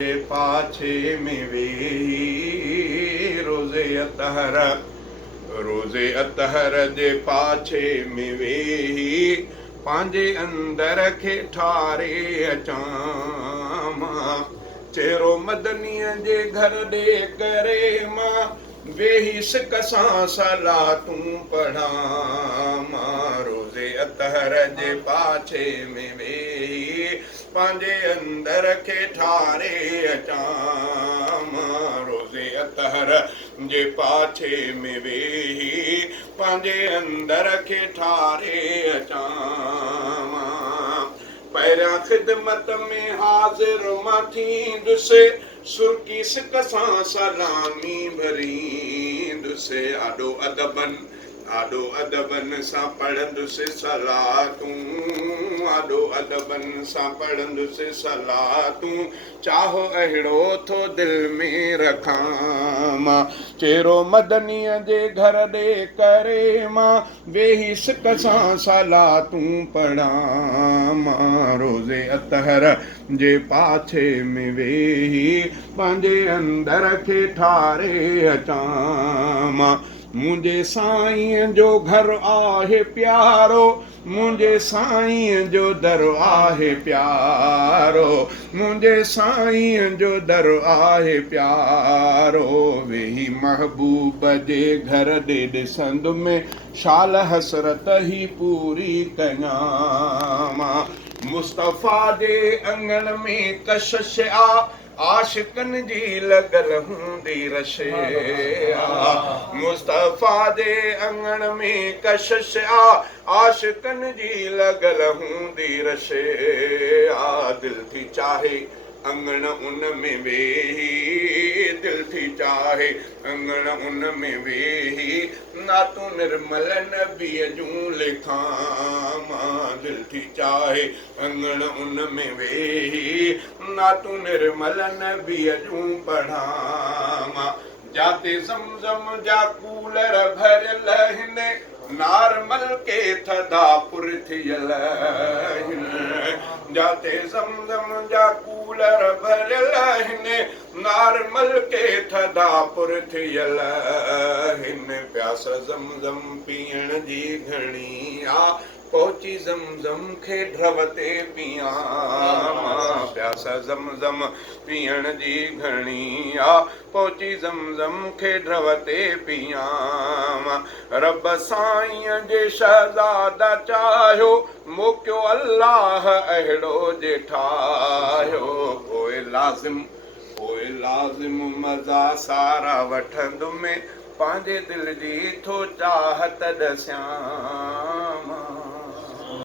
पाछे में वेही रोज़े अतहर जे पाछे में वेही पंहिंजे अंदर खे ठारे अचां मां। चेरो मदनीअ जे घर ॾे करे मां वेही सिक सां सलातूं पढ़ां मां। रोज़े अतहर जे पाछे में वेही पंहिंजे अंदर खे ठारे अचां मां। रोज़े अतहर जे पाछे में वेही पंहिंजे अंदर खे ठारे अचां मां। पहिरियां ख़िदमत में हाज़िर मां थींदुसि, सुर्की सिक सां सलामी भरींदुसि। आॾो अदबन सां पढ़ंदुसि सलातूं, आॾो अदबन सां पढ़ंदुसि सलातूं। चाहो अहिड़ो थो दिलि में रखां मां। चेरो मदनीअ जे घर ॾे करे मां वेही सिक सां सलातूं पढ़ां मां। रोज़े अतहर जे पाछे में वेही पंहिंजे अंदर खे ठारे अचां मां। मुंहिंजे साईं जो घर आहे प्यारो, मुंहिंजे साईं जो दर आहे प्यारो, मुंहिंजे साईं जो दर आहे प्यारो। वेही महबूब जे घर ॾे ॾिसंदुमि शाल हसरत ही पूरी कयां मां। मुस्तफ़ा जे अंगण में कशिश आ, आशिकनि जी लॻल हूंदी रशे आ। मुस्तफ़ा जे अंगण में कशिश आ, आशिकनि जी लॻल हूंदी रशे आ। दिलि थी चाहे अंगण उन में वेही, दिलि थी चाहे अंगण उन में वेही नातूं निर्मल नबीअ जूं लिखां मां। दिलि थी चाहे अंगण उन में वेही नातूं निर्मल नबीअ जूं पढ़ां मां। जाते ज़मज़म जा कूलर भरियल आहिनि, नारमल के थधा पुर थियल आहिनि। जाते ज़मज़म जा कूलर भरियल आहिनि, नारमल के थधा पुर थियल आहिनि। प्यास ज़मज़म पीअण जी घणी आ, पहुची ज़मज़म खे ड्रव ते पियां मां। प्यास ज़मज़म पीअण जी घणी आ, पहुची ज़मज़म खे ड्रव ते पियां मां। रब साईं जे शहज़ादा चाहियो, मोकियो अल्लाह अहिड़ो जे ठाहियो। पोइ लाज़िम मज़ा सारा वठंदुमि, पंहिंजे दिलि जी थो चाहत ॾसियां।